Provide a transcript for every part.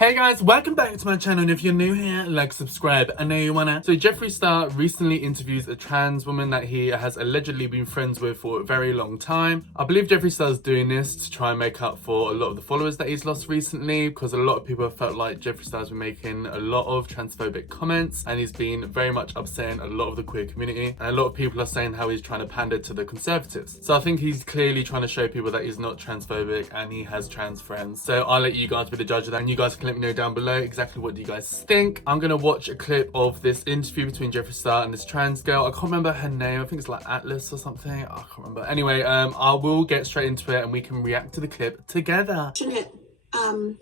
Hey guys, welcome back to my channel, and if you're new here, like, subscribe. I know you wanna. So Jeffree Star recently interviews a trans woman that he has allegedly been friends with for a very long time. I believe Jeffree Star's doing this to try and make up for a lot of the followers that he's lost recently, because a lot of people have felt like Jeffree Star's been making a lot of transphobic comments, and he's been very much upsetting a lot of the queer community, and a lot of people are saying how he's trying to pander to the conservatives. So I think he's clearly trying to show people that he's not transphobic and he has trans friends. So I'll let you guys be the judge of that, and you guys can let me know down below exactly what do you guys think. I'm gonna watch a clip of this interview between Jeffree Star and this trans girl. I can't remember her name. I think it's like Atlas or something. I can't remember. Anyway, I will get straight into it and we can react to the clip together. The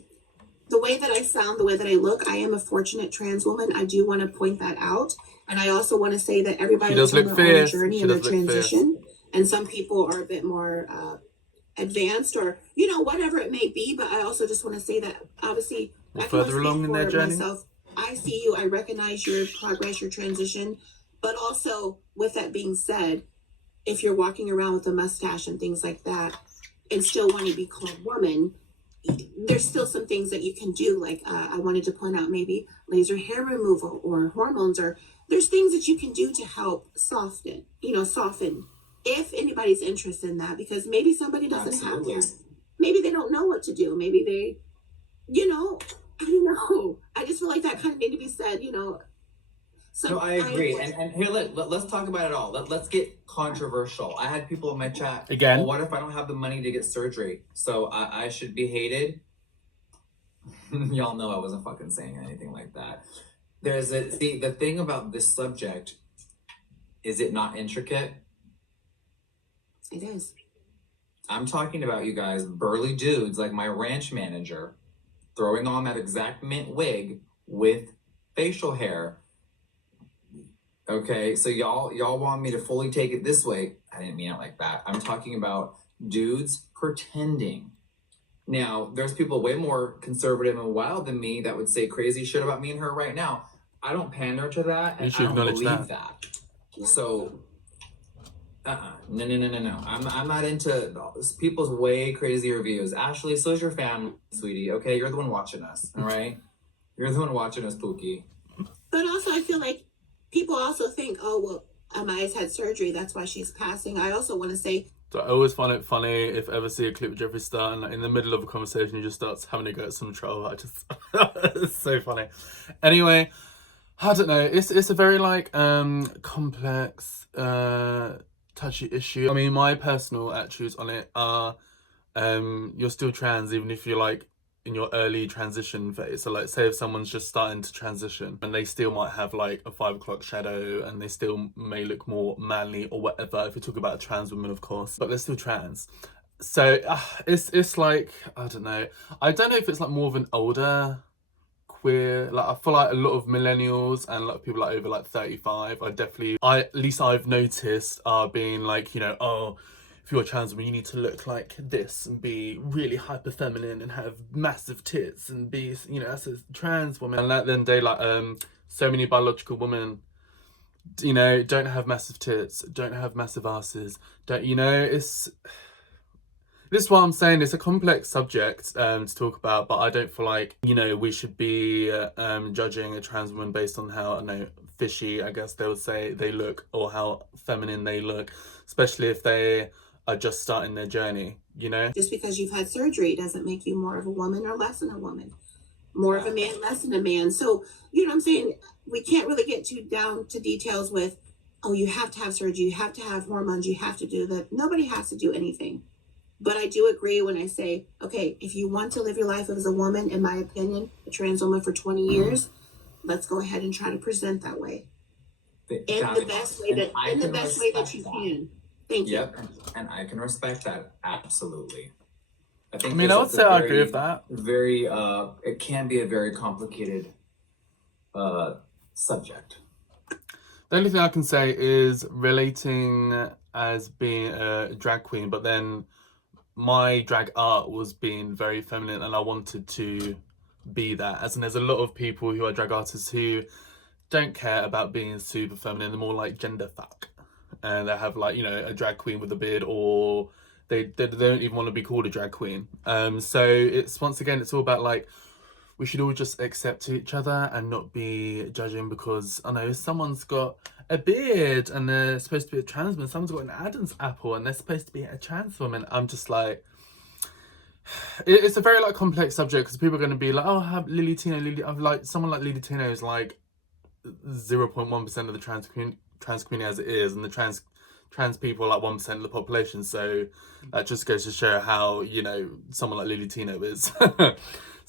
way that I sound, the way that I look, I am a fortunate trans woman. I do want to point that out. And I also want to say that everybody is on their own journey and their transition. And some people are a bit more advanced, or whatever it may be. But I also just want to say that obviously further along in their journey. Myself, I see you, I recognize your progress, your transition. But also, with that being said, if you're walking around with a mustache and things like that and still want to be called woman, there's still some things that you can do. Like I wanted to point out, maybe laser hair removal or hormones, or there's things that you can do to help soften if anybody's interested in that, because maybe somebody doesn't have that. Maybe they don't know what to do. Maybe they, I don't know. I just feel like that kind of need to be said, So no, I agree. And here, let's talk about it all. Let's get controversial. I had people in my chat. Again. Well, what if I don't have the money to get surgery? So I should be hated? Y'all know I wasn't fucking saying anything like that. The thing about this subject, is it not intricate? It is. I'm talking about, you guys, burly dudes like my ranch manager throwing on that exact mint wig with facial hair. Okay, so y'all want me to fully take it this way. I didn't mean it like that. I'm talking about dudes pretending. Now, there's people way more conservative and wild than me that would say crazy shit about me and her right now. I don't pander to that, and I don't believe that. So, no. I'm not into people's way crazier views. Ashley, so's your family, sweetie. Okay, you're the one watching us. All right, you're the one watching us, Pookie. But also, I feel like people also think, oh, well, Amaya's had surgery, that's why she's passing. I also want to say... So I always find it funny if I ever see a clip of Jeffree Star and like, in the middle of a conversation he just starts having to go at some troll. I just... it's so funny. Anyway, I don't know. It's a very like complex, touchy issue. I mean, my personal attitudes on it are you're still trans even if you're like in your early transition phase. So like, say if someone's just starting to transition and they still might have like a 5 o'clock shadow and they still may look more manly or whatever, if you talk about a trans woman, of course, but they're still trans. So it's like, I don't know if it's like more of an older queer, like I feel like a lot of millennials and a lot of people like over like 35 at least I've noticed are being like, oh, if you're a trans woman, you need to look like this and be really hyper feminine and have massive tits and be, as a trans woman. And then they like, so many biological women, don't have massive tits, don't have massive asses, this is what I'm saying. It's a complex subject to talk about, but I don't feel like, we should be judging a trans woman based on how, fishy, I guess they would say, they look, or how feminine they look, especially if they are just starting their journey, Just because you've had surgery doesn't make you more of a woman or less than a woman. More of a man, less than a man. So, what I'm saying? We can't really get too down to details with, oh, you have to have surgery, you have to have hormones, you have to do that. Nobody has to do anything. But I do agree when I say, okay, if you want to live your life as a woman, in my opinion, a trans woman for 20 years, let's go ahead and try to present that way. In the best way that you can. Thank you. Yep, and I can respect that, absolutely. I would say I agree with that. It can be a very complicated subject. The only thing I can say is relating as being a drag queen, but then my drag art was being very feminine and I wanted to be that. As in, there's a lot of people who are drag artists who don't care about being super feminine, they're more like gender fuck. And they have like, a drag queen with a beard, or they don't even want to be called a drag queen. So it's, once again, it's all about like we should all just accept each other and not be judging because, I know, someone's got a beard and they're supposed to be a trans woman, someone's got an Adam's apple and they're supposed to be a trans woman. I'm just like, it's a very like complex subject because people are going to be like, oh, I have Lily Tino, I've like someone like Lily Tino is like 0.1% of the trans community as it is, and the trans people are like 1% of the population. So that just goes to show how, you know, someone like Lily Tino is.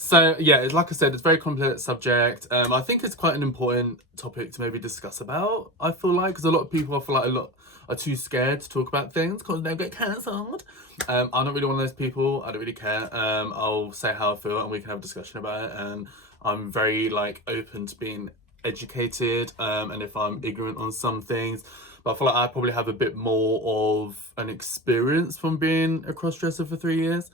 So yeah, it's, like I said, it's a very complex subject. I think it's quite an important topic to maybe discuss about, I feel like, because a lot of people, I feel like a lot are too scared to talk about things because they'll get cancelled. I'm not really one of those people. I don't really care. I'll say how I feel and we can have a discussion about it. And I'm very like open to being educated, and if I'm ignorant on some things. But I feel like I probably have a bit more of an experience from being a cross-dresser for 3 years.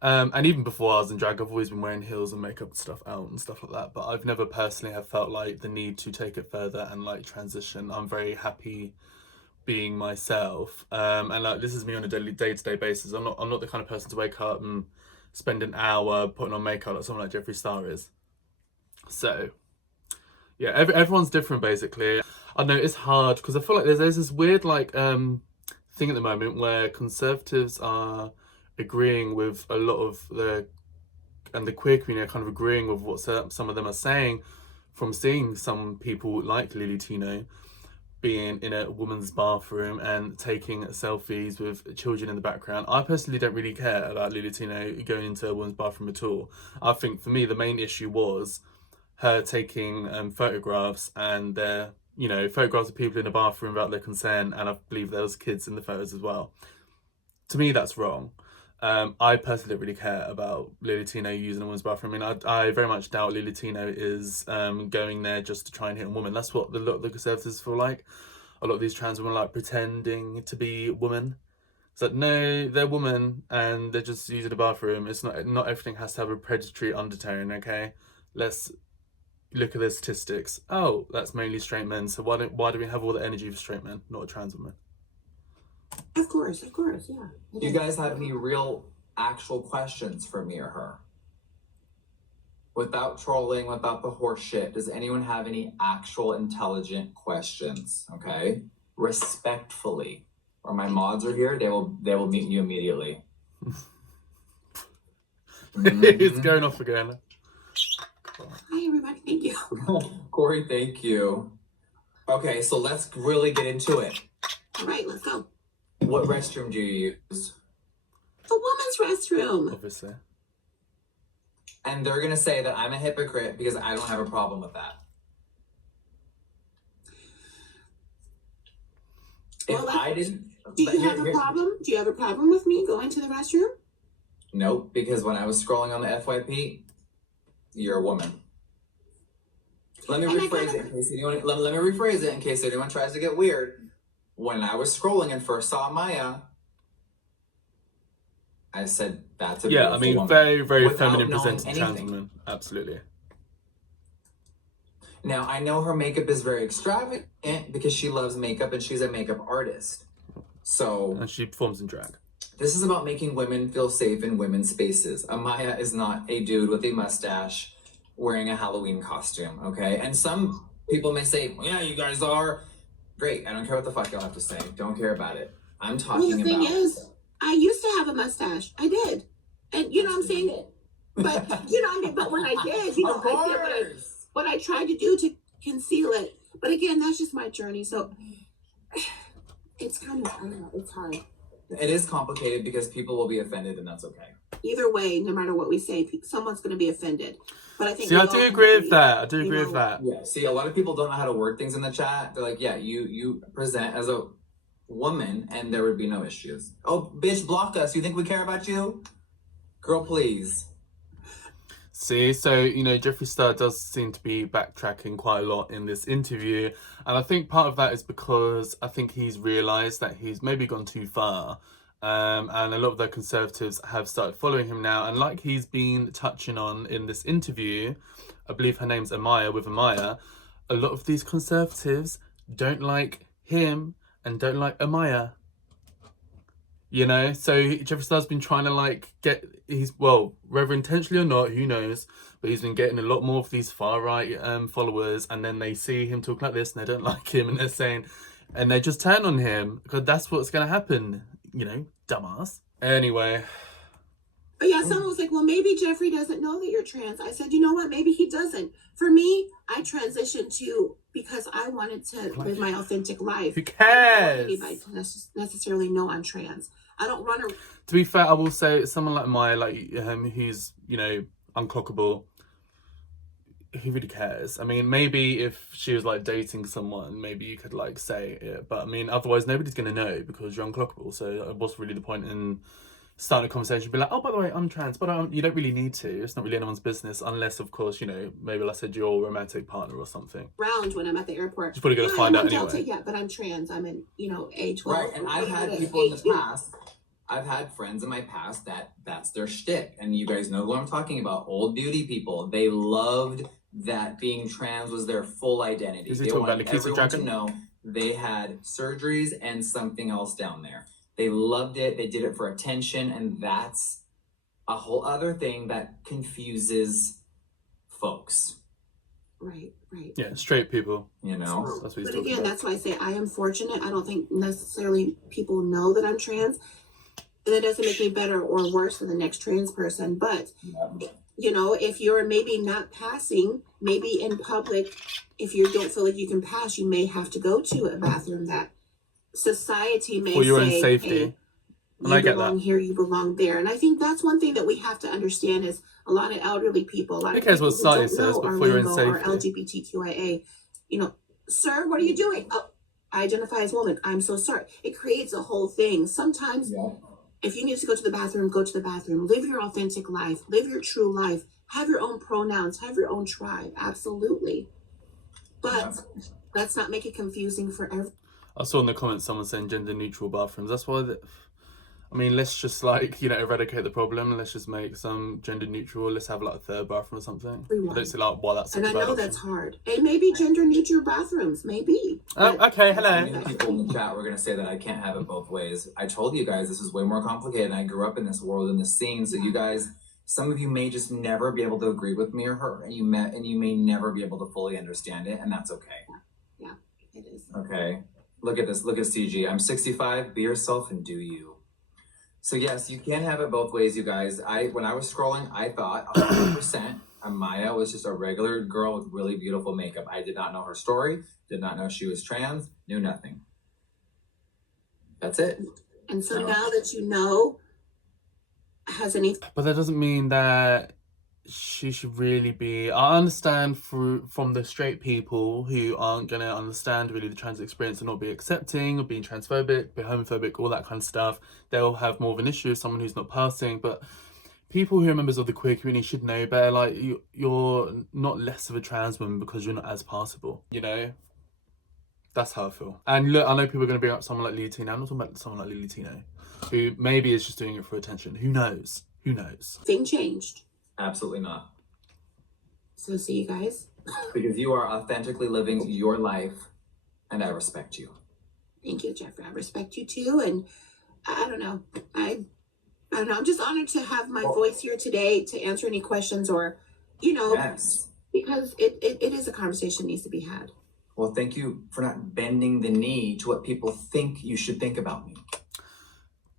And even before I was in drag, I've always been wearing heels and makeup and stuff out and stuff like that. But I've never personally have felt like the need to take it further and like transition. I'm very happy being myself. And like this is me on a day-to-day basis. I'm not the kind of person to wake up and spend an hour putting on makeup like someone like Jeffree Star is. So yeah, everyone's different basically. I know it's hard because I feel like there's this weird like thing at the moment where conservatives are agreeing with a lot of the queer community are kind of agreeing with what some of them are saying from seeing some people like Lily Tino being in a woman's bathroom and taking selfies with children in the background. I personally don't really care about Lily Tino going into a woman's bathroom at all. I think for me the main issue was her taking photographs and they're, you know, photographs of people in a bathroom without their consent, and I believe there was kids in the photos as well. To me, that's wrong. I personally don't really care about Lily Tino using a woman's bathroom. I mean, I very much doubt Lily Tino is going there just to try and hit a woman. That's what a lot of the conservatives feel like. A lot of these trans women are like pretending to be women. It's like, no, they're women and they're just using a bathroom. It's not everything has to have a predatory undertone, okay? Let's look at the statistics. Oh, that's mainly straight men. So why do we have all the energy for straight men, not a trans woman? Of course, yeah. Do you guys have any real, actual questions for me or her? Without trolling, without the horse shit, does anyone have any actual intelligent questions? Okay? Respectfully. Or my mods are here, they will meet you immediately. It's going off again. Hi, everybody. Thank you. Corey, thank you. Okay, so let's really get into it. All right, let's go. What restroom do you use? The woman's restroom. Obviously. And they're going to say that I'm a hypocrite because I don't have a problem with that. Well, If I didn't... Do you have a problem? Do you have a problem with me going to the restroom? Nope, because when I was scrolling on the FYP, you're a woman. Let me rephrase it in case anyone. Let me rephrase it in case anyone tries to get weird. When I was scrolling and first saw Maya, I said that's a beautiful woman. very, very feminine presented trans woman. Absolutely. Now I know her makeup is very extravagant because she loves makeup and she's a makeup artist. So and she performs in drag. This is about making women feel safe in women's spaces. Amaya is not a dude with a mustache wearing a Halloween costume, okay? And some people may say, well, yeah, you guys are. Great, I don't care what the fuck y'all have to say. Don't care about it. I'm talking about... Well, the thing is, I used to have a mustache. I did. And you know what I'm saying? But, you know what I mean? But when I did, you know, I did what I tried to do to conceal it. But again, that's just my journey. So it's kind of, I don't know, it's hard. It is complicated because people will be offended, and that's okay. Either way, no matter what we say, someone's going to be offended. But I think. See, I do agree with that. I do agree with that. Yeah. See, a lot of people don't know how to word things in the chat. They're like, "Yeah, you present as a woman, and there would be no issues." Oh, bitch, block us. You think we care about you, girl? Please. See, so, you know, Jeffree Star does seem to be backtracking quite a lot in this interview. And I think part of that is because I think he's realised that he's maybe gone too far. And a lot of the conservatives have started following him now. And like he's been touching on in this interview, I believe her name's Amaya with Amaya, a lot of these conservatives don't like him and don't like Amaya. You know, so Jeffree Star's been trying to like get well, whether intentionally or not, who knows? But he's been getting a lot more of these far right followers, and then they see him talk like this, and they don't like him, and they're saying, and they just turn on him because that's what's gonna happen. You know, dumbass. Anyway. But yeah, someone was like, well, maybe Jeffree doesn't know that you're trans. I said, you know what? Maybe he doesn't. For me, I transitioned to because I wanted to live my authentic life. Who cares? I don't want anybody to necessarily know I'm trans. I don't run around. To be fair, I will say someone like Maya, like who's, you know, unclockable, who really cares? I mean, maybe if she was like dating someone, maybe you could like say it. But I mean, otherwise nobody's going to know because you're unclockable. So what's really the point in starting a conversation, be like, oh, by the way, I'm trans, but you don't really need to. It's not really anyone's business, unless, of course, you know, maybe like I said, your romantic partner or something. Around when I'm at the airport. You're probably going to find out anyway. Delta, yeah, but I'm trans. I'm in, you know, A12. Right, and I've had people in the past, I've had friends in my past that's their shtick. And you guys know who I'm talking about, old beauty people. They loved that being trans was their full identity. They wanted everyone to know they had surgeries and something else down there. They loved it. They did it for attention. And that's a whole other thing that confuses folks. Right. Yeah, straight people. You know? So, that's what he's talking about. That's why I say I am fortunate. I don't think necessarily people know that I'm trans. And that doesn't make me better or worse than the next trans person. But, you know, if you're maybe not passing, maybe in public, if you don't feel like you can pass, you may have to go to a bathroom that society may for your say, own safety. Hey, you belong here, you belong there. And I think that's one thing that we have to understand is a lot of elderly people, a lot of people what society says, but for your own safety. Or LGBTQIA, you know, sir, what are you doing? Oh, I identify as woman. I'm so sorry. It creates a whole thing. Sometimes if you need to go to the bathroom, go to the bathroom. Live your authentic life. Live your true life. Have your own pronouns. Have your own tribe. Absolutely. But let's not make it confusing for everyone. I saw in the comments someone saying gender neutral bathrooms. That's why, I mean, let's just like, you know, eradicate the problem. Let's just make some gender neutral. Let's have like a third bathroom or something. I don't see like why that's such a bad option. That's hard. And maybe gender neutral bathrooms, maybe. Oh, okay, hello. Many people in the chat were going to say that I can't have it both ways. I told you guys this is way more complicated. And I grew up in this world, in this scene. So you guys, some of you may just never be able to agree with me or her. And you may never be able to fully understand it. And that's okay. Yeah, it is. Okay. Look at this. Look at CG. I'm 65. Be yourself and do you. So yes, you can have it both ways, you guys. When I was scrolling, I thought 100% Amaya was just a regular girl with really beautiful makeup. I did not know her story. Did not know she was trans. Knew nothing. That's it. And so now that you know, But that doesn't mean that she should really be. I understand from the straight people who aren't going to understand really the trans experience and not be accepting of being transphobic, be homophobic, all that kind of stuff. They'll have more of an issue with someone who's not passing. But people who are members of the queer community should know better. Like, you're not less of a trans woman because you're not as passable, you know? That's how I feel. And look, I know people are going to bring up someone like Lily Tino. I'm not talking about someone like Lily Tino, who maybe is just doing it for attention. Who knows? Thing changed. Absolutely not. So see you guys. Because you are authentically living your life, and I respect you. Thank you, Jeffree. I respect you too, and I don't know. I don't know. I'm just honored to have my voice here today to answer any questions or, you know, because it is a conversation that needs to be had. Well, thank you for not bending the knee to what people think you should think about me.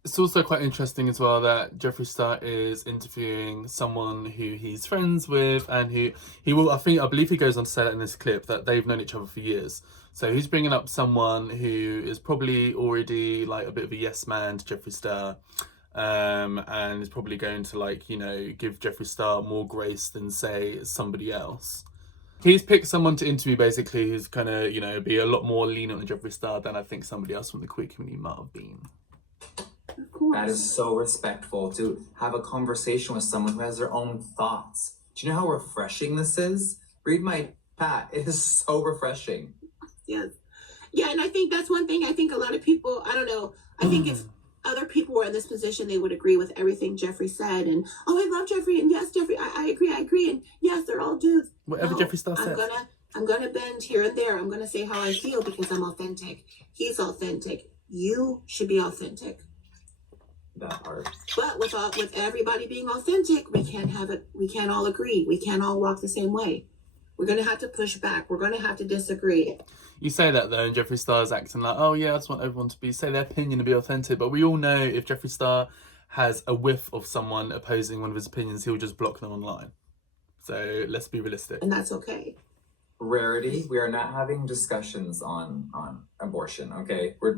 It's also quite interesting as well that Jeffree Star is interviewing someone who he's friends with, and who I believe he goes on to say that in this clip that they've known each other for years. So he's bringing up someone who is probably already like a bit of a yes man to Jeffree Star, and is probably going to like, you know, give Jeffree Star more grace than say somebody else. He's picked someone to interview basically who's gonna, you know, be a lot more lenient on Jeffree Star than I think somebody else from the queer community might have been. That is so respectful to have a conversation with someone who has their own thoughts. Do you know how refreshing this is? Read my chat. It is so refreshing. Yes. Yeah, and I think that's one thing. I think a lot of people, I don't know, I think if other people were in this position, they would agree with everything Jeffree said. And, oh, I love Jeffree. And yes, Jeffree, I agree. And yes, they're all dudes. Whatever Jeffree Star said. I'm gonna bend here and there. I'm going to say how I feel because I'm authentic. He's authentic. You should be authentic. That part. But with everybody being authentic, we can't have it. We can't all agree. We can't all walk the same way. We're gonna have to push back. We're gonna have to disagree. You say that though, and Jeffree Star's acting like, oh yeah, I just want everyone to say their opinion and be authentic. But we all know if Jeffree Star has a whiff of someone opposing one of his opinions, he'll just block them online. So let's be realistic. And that's okay. Rarity, we are not having discussions on abortion, okay? We're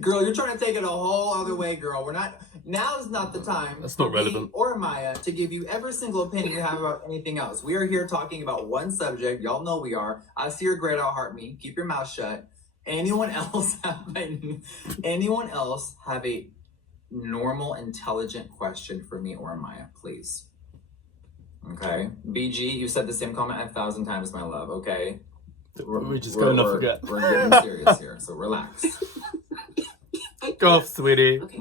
girl, you're trying to take it a whole other way, girl. We're not, now is not the time. That's not for me relevant. or Maya to give you every single opinion you have about anything else. We are here talking about one subject. Y'all know we are. I see your great out, heart me. Keep your mouth shut. Anyone else have a normal, intelligent question for me or Maya, please? Okay, BG, you said the same comment 1,000 times, my love. Okay, we're just going off again. We're getting serious here, so relax. Go off, sweetie. Okay.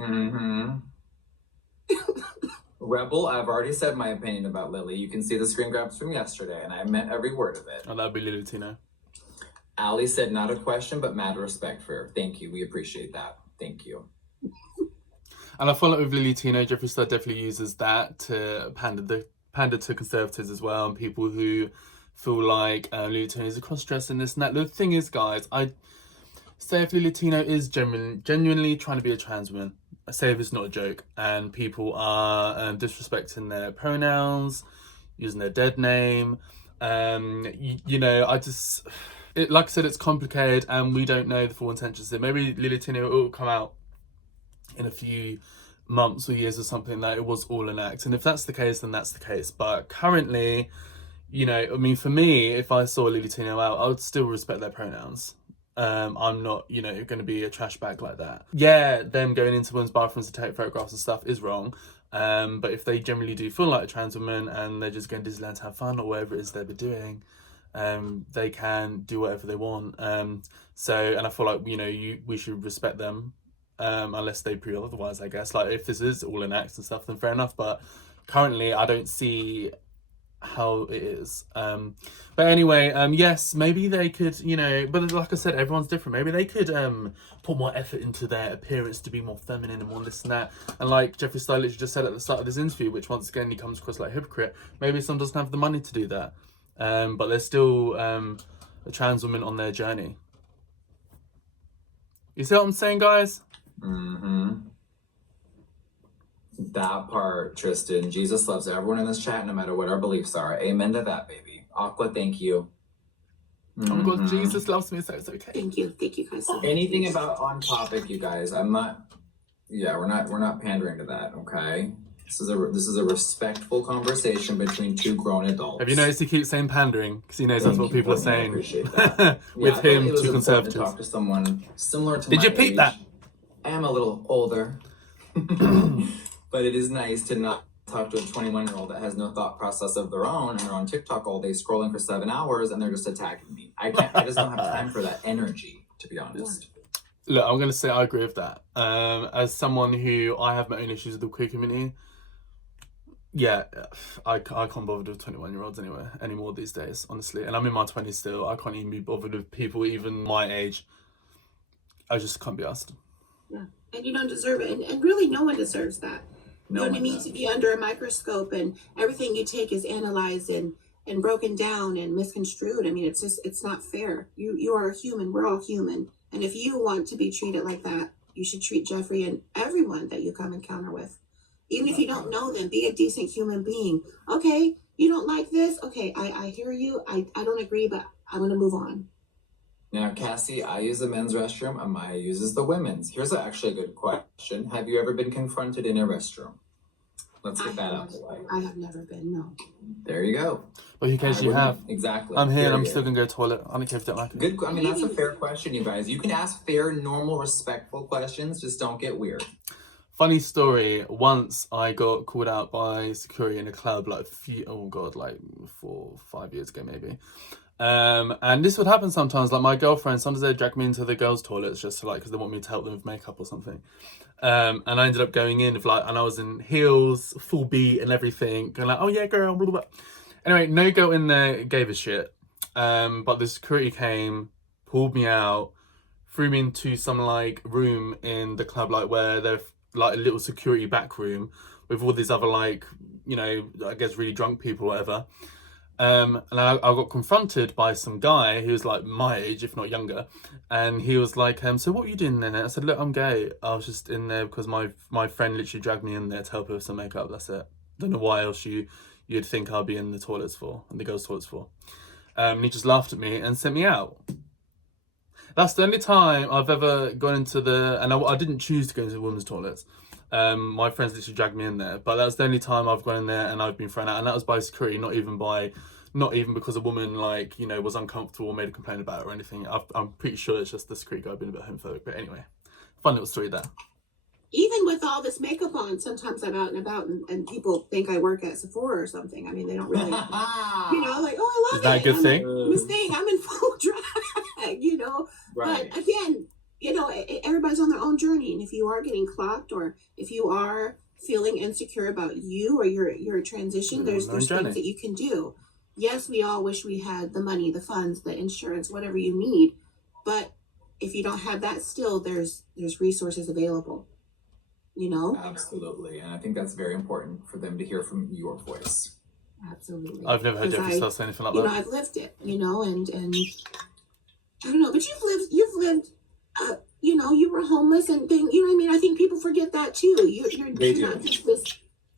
Rebel, I've already said my opinion about Lily. You can see the screen grabs from yesterday, and I meant every word of it. Oh, that'd be Lily Tino. Ali said not a question, but mad respect for her. Thank you. We appreciate that. Thank you. And I feel like with Lily Tino, Jeffree Star definitely uses that to pander to conservatives as well, and people who feel like Lily Tino is a cross-dresser and this and that. The thing is, guys, I say if Lily Tino is genuinely trying to be a trans woman, I say if it's not a joke, and people are disrespecting their pronouns, using their dead name, you know, like I said, it's complicated, and we don't know the full intentions. So maybe Lily Tino will come out in a few months or years or something that it was all an act, and if that's the case, then that's the case. But currently, you know, I mean, for me, if I saw Lily Tino out, I would still respect their pronouns. I'm not, you know, going to be a trash bag like that. Yeah, them going into women's bathrooms to take photographs and stuff is wrong, but if they generally do feel like a trans woman and they're just going to Disneyland to have fun or whatever it is they'll be doing, they can do whatever they want. So, and I feel like, you know, we should respect them, unless they prove otherwise, I guess. Like, if this is all an act and stuff, then fair enough. But currently, I don't see how it is. But anyway, yes, maybe they could, you know, but like I said, everyone's different. Maybe they could put more effort into their appearance to be more feminine and more this and that. And like Jeffree Star literally just said at the start of this interview, which once again, he comes across like a hypocrite, maybe someone doesn't have the money to do that. But they're still a trans woman on their journey. You see what I'm saying, guys? That part, Tristan. Jesus loves everyone in this chat, no matter what our beliefs are. Amen to that, baby. Aqua, thank you. Oh my God, Jesus loves me, so it's okay. Thank you guys. So Anything about on topic, you guys? I'm not. Yeah, we're not pandering to that. Okay. This is a respectful conversation between two grown adults. Have you noticed he keeps saying pandering? Because he knows that's what people are saying. I appreciate that. With yeah, him it was to conservatives. To talk to someone similar to Did my you peep age. that? I am a little older. But it is nice to not talk to a 21-year-old that has no thought process of their own, and they're on TikTok all day scrolling for 7 hours and they're just attacking me. I just don't have time for that energy, to be honest. Look, I'm going to say I agree with that. As someone who, I have my own issues with the queer community, yeah, I can't bother with 21-year-olds anymore these days, honestly. And I'm in my 20s still. I can't even be bothered with people even my age. I just can't be asked. Yeah, and you don't deserve it. And really, no one deserves that. No you one need does. to be under a microscope, and everything you take is analyzed and broken down and misconstrued. I mean, it's not fair. You are a human. We're all human. And if you want to be treated like that, you should treat Jeffree and everyone that you come encounter with. Even if you don't know them, be a decent human being. Okay, you don't like this? Okay, I hear you. I don't agree, but I'm going to move on. Now, Cassie, I use the men's restroom and Maya uses the women's. Here's actually a good question. Have you ever been confronted in a restroom? Let's get that out of the way. I have never been, no. There you go. But who cares you have? Exactly. I'm here and I'm Period. still going to go to the toilet. I don't care if you don't like it. Good. I mean, that's a fair question, you guys. You can ask fair, normal, respectful questions. Just don't get weird. Funny story, once I got called out by security in a club like 4 5 years ago maybe. And this would happen sometimes, like my girlfriend, sometimes they drag me into the girls' toilets just to, like, because they want me to help them with makeup or something. And I ended up going in with and I was in heels, full beat and everything, going like, oh yeah girl, blah, blah, blah. Anyway, no girl in there gave a shit. But the security came, pulled me out, threw me into some like room in the club, like where they're like a little security back room with all these other like, you know, I guess really drunk people or whatever. And I got confronted by some guy who was like my age, if not younger, and he was like, so what are you doing in there? I said, look, I'm gay. I was just in there because my friend literally dragged me in there to help her with some makeup. That's it. Don't know why else you'd think I'd be in the toilets for, and the girls' toilets for. And he just laughed at me and sent me out. That's the only time I've ever gone into and I didn't choose to go into the women's toilets. My friends literally dragged me in there, but that's the only time I've gone in there and I've been thrown out, and that was by security, not even because a woman, like, you know, was uncomfortable or made a complaint about it or anything. I'm pretty sure it's just the security guy being a bit homophobic. But anyway, fun little story there. Even with all this makeup on, sometimes I'm out and about and people think I work at Sephora or something. I mean, they don't really, you know, like, oh, I love Is that it. a good thing? Like, Miss Thing, I'm in full drag, you know. Right. But again, you know, everybody's on their own journey. And if you are getting clocked, or if you are feeling insecure about you or your transition, there's things that you can do. Yes, we all wish we had the money, the funds, the insurance, whatever you need. But if you don't have that still, there's resources available. You know? Absolutely. And I think that's very important for them to hear from your voice. Absolutely. I've never heard Jeffree Star say anything like that. You know, I've lived it, you know, and I don't know, but you've lived, you know, you were homeless and thing, you know what I mean? I think people forget that too. You're not just this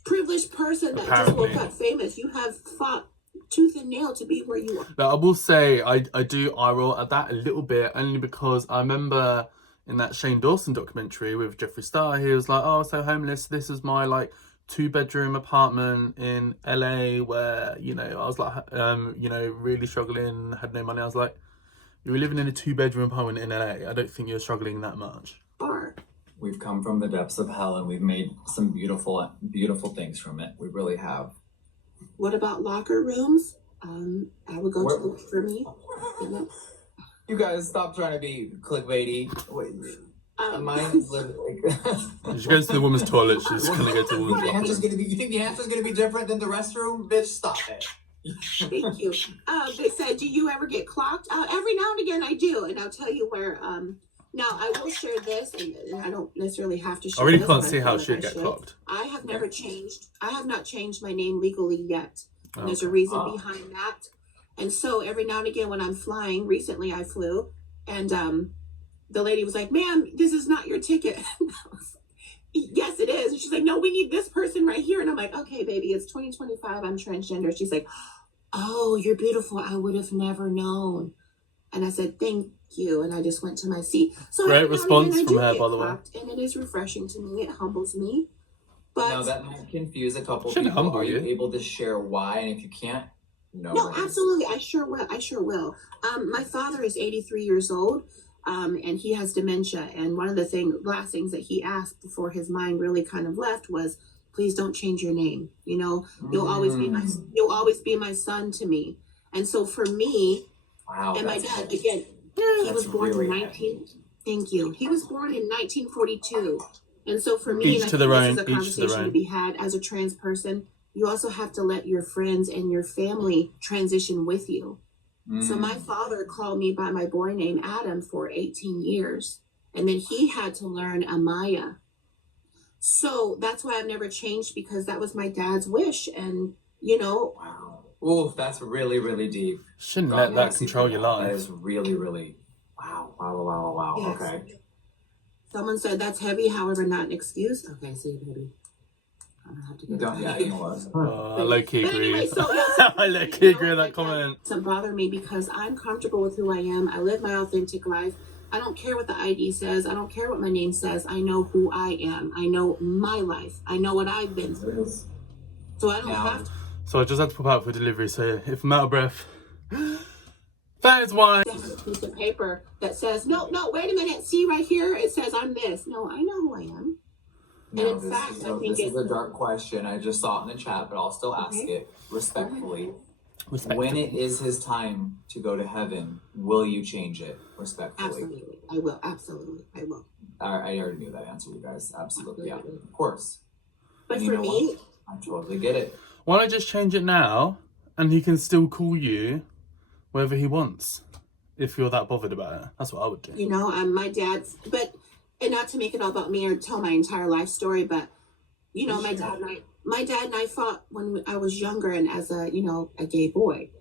privileged person that just woke up famous. You have fought tooth and nail to be where you are. But I will say, I do eye roll at that a little bit, only because I remember in that Shane Dawson documentary with Jeffree Star, he was like, oh, so homeless, this is my like 2-bedroom apartment in LA where, you know, I was like, you know, really struggling, had no money. I was like, you were living in a 2-bedroom apartment in LA. I don't think you're struggling that much. We've come from the depths of hell and we've made some beautiful, beautiful things from it. We really have. What about locker rooms? I would go to look for me. You know? You guys stop trying to be clickbaity. Wait, mine's literally. She goes to the woman's toilet. She's gonna go to the woman's toilet. You think the answer's gonna be different than the restroom? Bitch, stop it. Thank you. They said, do you ever get clocked? Every now and again I do, and I'll tell you where. Now I will share this, and I don't necessarily have to share. I really can't see how she'd get clocked. I have never changed. I have not changed my name legally yet. And there's a reason behind that. And so every now and again when I'm flying, recently I flew, and the lady was like, ma'am, this is not your ticket. Yes, it is. And she's like, no, we need this person right here. And I'm like, okay, baby, it's 2025. I'm transgender. She's like, oh, you're beautiful. I would have never known. And I said, thank you. And I just went to my seat. So great response from her, by the way. And it is refreshing to me. It humbles me. But now that might confuse a couple people. Humble Are you able to share why? And if you can't, no, absolutely. I sure will. My father is 83 years old. And he has dementia. And one of the last things that he asked before his mind really kind of left was, please don't change your name. You know, you'll always be my son to me. And so for me, and my dad, again, he was born in thank you. He was born in 1942. And so for me, this is a conversation to be had as a trans person. You also have to let your friends and your family transition with you. So my father called me by my boy name Adam for 18 years. And then he had to learn Amaya. So that's why I've never changed, because that was my dad's wish. And, you know. Wow. Oh, that's really, really deep. Shouldn't let that control your life. That is really, really. Wow. Yes. Okay. Someone said that's heavy, however, not an excuse. Okay, see, baby. I'm gonna have to get I low-key agree. Anyway, I low-key agree with that comment. It doesn't bother me because I'm comfortable with who I am. I live my authentic life. I don't care what the ID says. I don't care what my name says. I know who I am. I know my life. I know what I've been through. So I don't have to. So I just had to pop out for delivery. So if I'm out of breath, that is why. There's a piece of paper that says, no, wait a minute. See right here? It says I'm this. No, I know who I am. And no, in fact, I think this is a dark question. I just saw it in the chat, but I'll still ask it respectfully. When it is his time to go to heaven, will you change it respectfully? Absolutely. I will. Absolutely. I will. I already knew that answer, you guys. Absolutely. Yeah, of course. But for me, I totally get it. Why not just change it now, and he can still call you wherever he wants, if you're that bothered about it? That's what I would do. You know, my dad's, but and not to make it all about me or tell my entire life story, but you know, Sure. my dad and I fought when I was younger and as a, you know, a gay boy.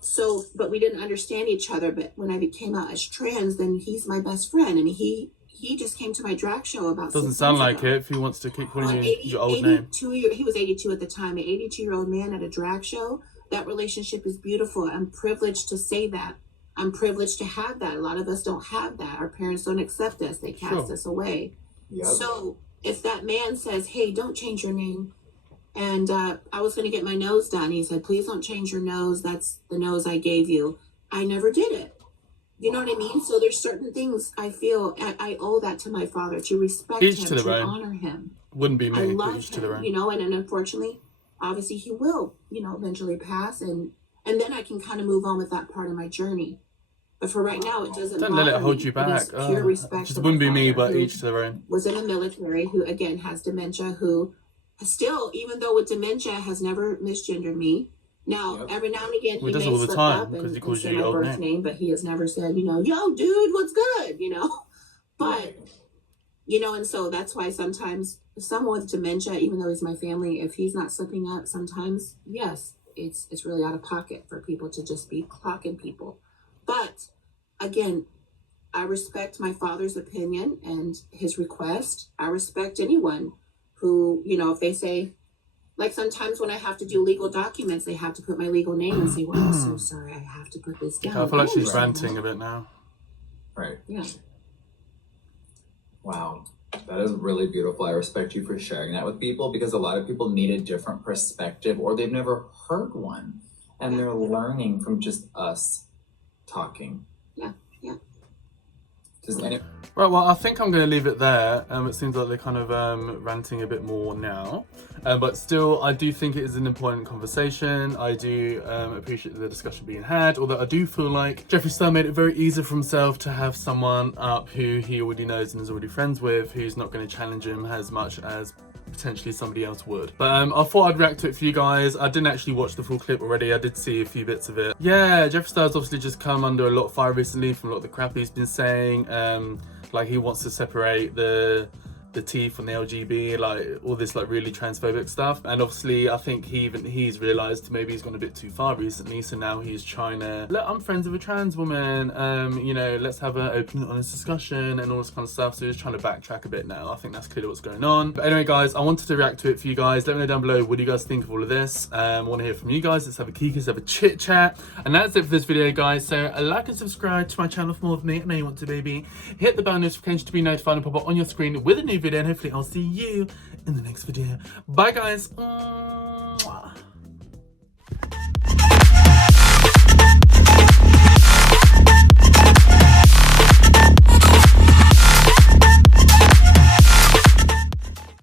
So, but we didn't understand each other. But when I came out as trans, then he's my best friend. I mean, he just came to my drag show about Doesn't 6 sound months like ago. it if he wants to keep calling you 80, your old name. 82 year, he was 82 at the time, an 82-year-old man at a drag show. That relationship is beautiful. I'm privileged to say that. I'm privileged to have that. A lot of us don't have that. Our parents don't accept us. They cast us away. Yep. So if that man says, hey, don't change your name. And I was going to get my nose done. He said, please don't change your nose. That's the nose I gave you. I never did it. You know what I mean? So there's certain things I feel I owe that to my father, to respect Each him, to their own. honor him. Wouldn't be I me, but love each to their him, own. you know, and unfortunately, obviously he will, you know, eventually pass, and then I can kind of move on with that part of my journey. But for right now, it doesn't Don't let bother it hold me. you It back. is pure respect Just for wouldn't my be me, father, but who each to their own. was in the military, who again has dementia, who still, even though with dementia, has never misgendered me. Now, Yep. every now and again, Well, he he does may all the slip time, up because he and calls say you my your old birth name. name, but he has never said, you know, yo, dude, what's good, you know? But, you know, and so that's why sometimes someone with dementia, even though he's my family, if he's not slipping up, sometimes, yes, it's really out of pocket for people to just be clocking people. But again, I respect my father's opinion and his request. I respect anyone who, you know, if they say, like sometimes when I have to do legal documents, they have to put my legal name and say, well, I'm so sorry, I have to put this down. I feel like she's understand ranting that. a bit now. Right. Yeah. Wow. That is really beautiful. I respect you for sharing that with people, because a lot of people need a different perspective, or they've never heard one, and they're learning from just us talking. Yeah. Does any Right, well, I think I'm going to leave it there. It seems like they're kind of ranting a bit more now. But still, I do think it is an important conversation. I do appreciate the discussion being had, although I do feel like Jeffree Star made it very easy for himself to have someone up who he already knows and is already friends with, who's not going to challenge him as much as potentially somebody else would. But I thought I'd react to it for you guys. I didn't actually watch the full clip already. I did see a few bits of it. Yeah, Jeffree Star's obviously just come under a lot of fire recently from a lot of the crap he's been saying. Like he wants to separate the T from the LGB, like all this like really transphobic stuff. And obviously I think he's realised maybe he's gone a bit too far recently, so now he's trying to, look, I'm friends with a trans woman, you know, let's have an open, honest discussion and all this kind of stuff. So he's trying to backtrack a bit now. I think that's clearly what's going on. But anyway guys, I wanted to react to it for you guys. Let me know down below, what do you guys think of all of this? I want to hear from you guys. Let's have a kiki, let's have a chit chat. And that's it for this video guys. So like and subscribe to my channel for more of me. I know you want to, baby. Hit the bell notification to be notified and pop up on your screen with a new video, and hopefully I'll see you in the next video. Bye guys.